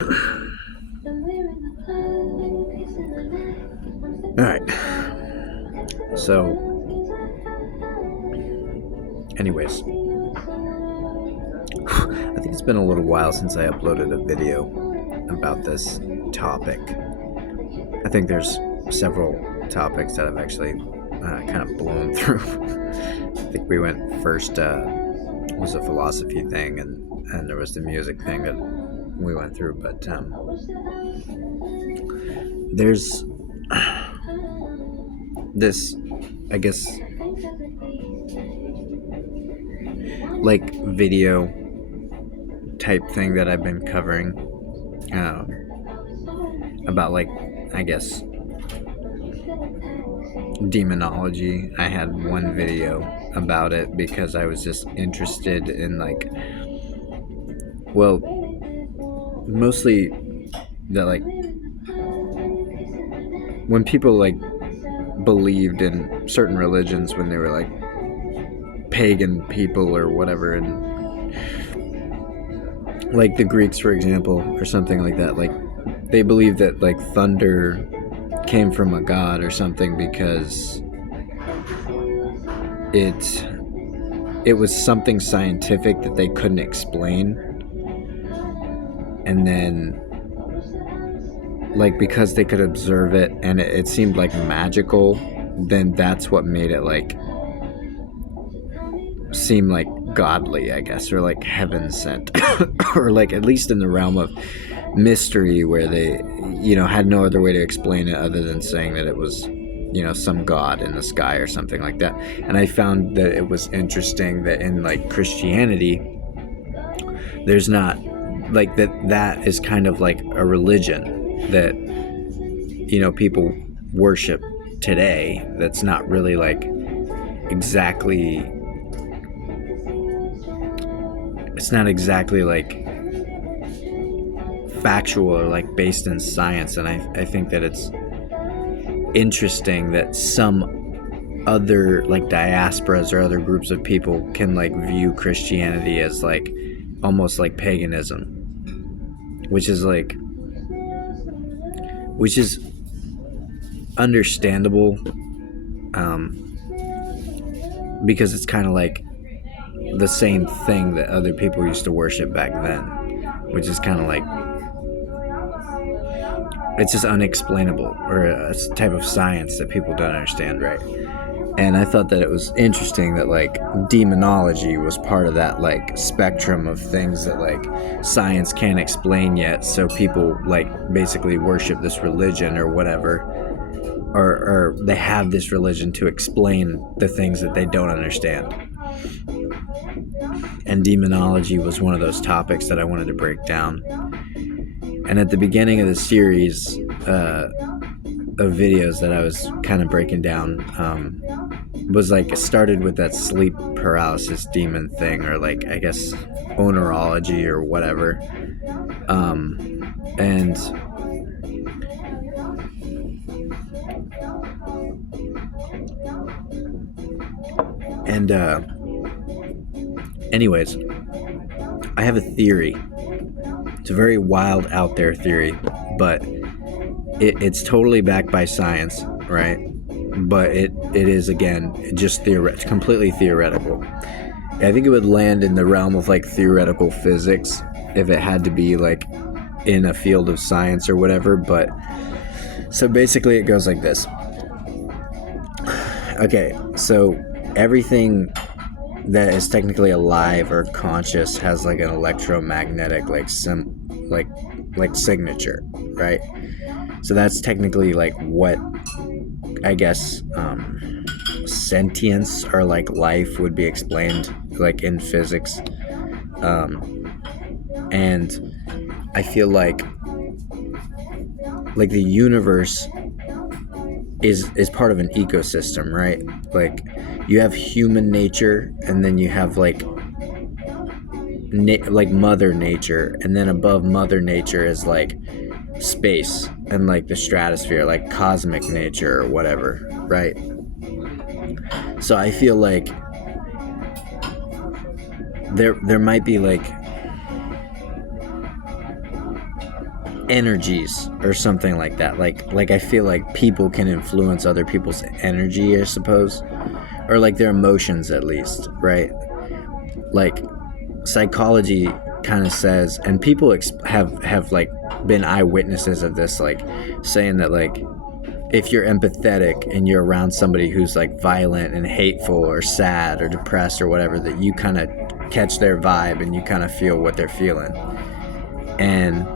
Alright. So, anyways, I think it's been a little while since I uploaded a video about this topic. I think there's several topics that I've actually kind of blown through. I think we went first, was a philosophy thing, and there was the music thing that we went through, but there's this, I guess, like video type thing that I've been covering about, like, I guess, demonology. I had one video about it because I was just interested in, like, well, mostly that, like, when people, like, believed in certain religions when they were, like, pagan people or whatever, and like the Greeks, for example, or something like that, like, they believed that, like, thunder came from a god or something because it was something scientific that they couldn't explain, and then, like, because they could observe it and it seemed like magical, then that's what made it, like, seem like godly, I guess, or like heaven sent, or like at least in the realm of mystery, where they, had no other way to explain it other than saying that it was, some god in the sky or something like that. And I found that it was interesting that in, like, Christianity, there's not, like, that is kind of like a religion that, people worship today, that's not really, like, exactly, it's not exactly, like, factual or, like, based in science. And I think that it's interesting that some other, like, diasporas or other groups of people can, like, view Christianity as, like, almost like paganism, which is understandable, because it's kind of like the same thing that other people used to worship back then, which is kind of like, it's just unexplainable, or a type of science that people don't understand, right? And I thought that it was interesting that, like, demonology was part of that, like, spectrum of things that, like, science can't explain yet, so people, like, basically worship this religion or whatever, or they have this religion to explain the things that they don't understand. And demonology was one of those topics that I wanted to break down. And at the beginning of the series of videos that I was kind of breaking down, was, like, started with that sleep paralysis demon thing, or, like, I guess, onerology or whatever. Anyways, I have a theory. It's a very wild, out there theory, but it's totally backed by science, right? But it is, again, just completely theoretical. I think it would land in the realm of, like, theoretical physics if it had to be, like, in a field of science or whatever. But so basically it goes like this. Okay, so everything that is technically alive or conscious has, like, an electromagnetic, like, signature, right? So that's technically, like, what, I guess, sentience or, like, life would be explained, like, in physics. And I feel like the universe is part of an ecosystem, right? Like, you have human nature, and then you have, like, like Mother Nature, and then above Mother Nature is, like, space and, like, the stratosphere, like cosmic nature or whatever, right? So I feel like there might be, like, energies or something like that. Like I feel like people can influence other people's energy, I suppose, or like their emotions at least, right? Like psychology kind of says, and people have like been eyewitnesses of this, like saying that like if you're empathetic and you're around somebody who's like violent and hateful or sad or depressed or whatever, that you kind of catch their vibe and you kind of feel what they're feeling. And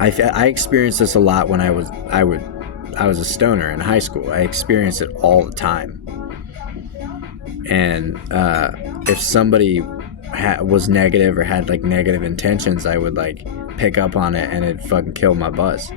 I experienced this a lot when I was a stoner in high school. I experienced it all the time. And if somebody was negative or had like negative intentions, I would like pick up on it and it'd fucking kill my buzz.